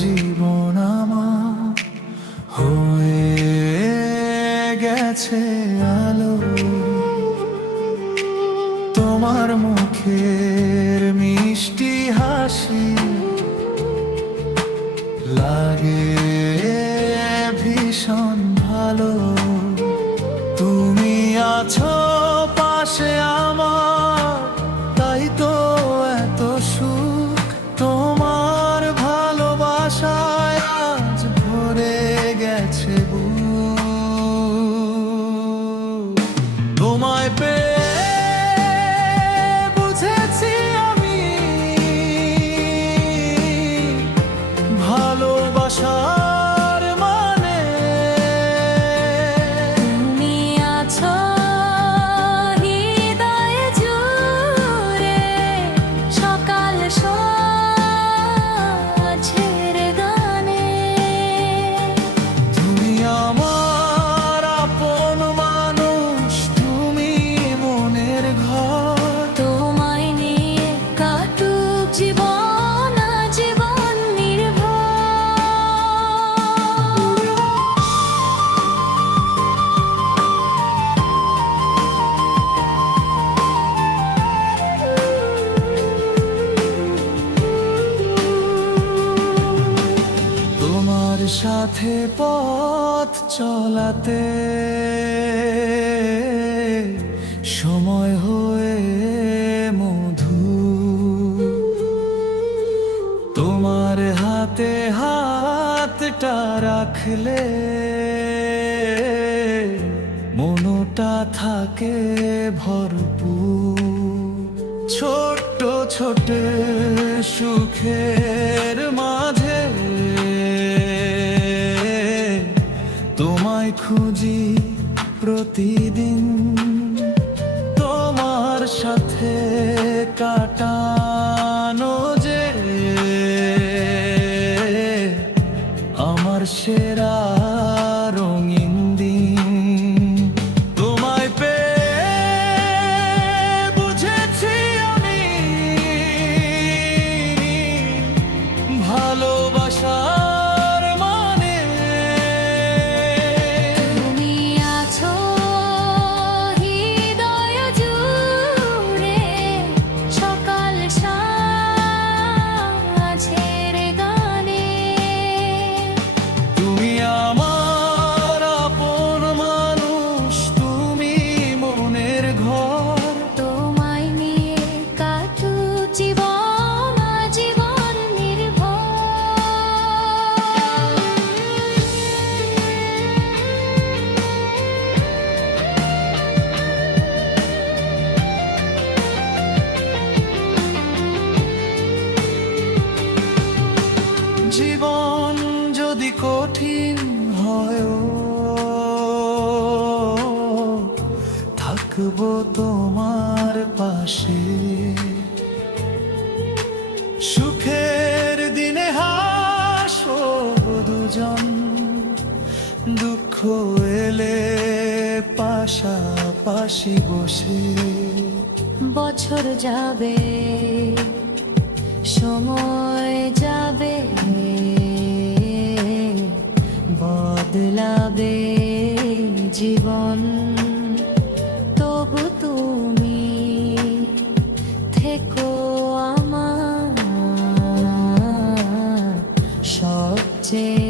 জীবন আমার হয়ে গেছে আলো। তোমার মুখের মিষ্টি হাসি লাগে ভীষণ ভালো। তুমি আছো পাশে আমার, তাই তো এত সুখ। তোমার ভালোবাসায় আজ ভরে গেছে বুক। তোমায় পেয়ে বুঝেছি আমি ভালোবাসার মানে। তুমি আছো হৃদয়ে জুড়ে, সকাল সাঁঝের গানে। তুমি আমার আপন মানুষ, তুমি মনের ঘর। তোমায় নিয়ে কাটুক জীবন আজীবন নির্ভর। তোমার সাথে পথ চলাতে সময় হয়ে মধু। তোমার হাতে হাতটা রাখলে মনটা থাকে ভরপুর। ছোট্ট ছোট সুখের মাঝে তোমায় খুঁজি প্রতিদিন। তোমার সাথে কাটানো যে আমার সেরা রঙিন দিন। তোমায় পেয়ে বুঝেছি আমি ভালোবাসার মানে। তুমি আছো হৃদয় জুড়ে, সকাল সাঁঝের গানে। তুমি আমার আপন মানুষ, তুমি মনের ঘর। তোমায় নিয়ে কাটুক জীবন আজীবন নির্ভর। জীবন যদি কঠিন হয়, থাকবো তোমার পাশে। সুখের দিনে হাসো দুজন, দুঃখ এলে পাশাপাশি বসে। বছর যাবে, সময় যাবে, বদলাবে জীবন, তবু তুমি থেকো আমার সবচেয়ে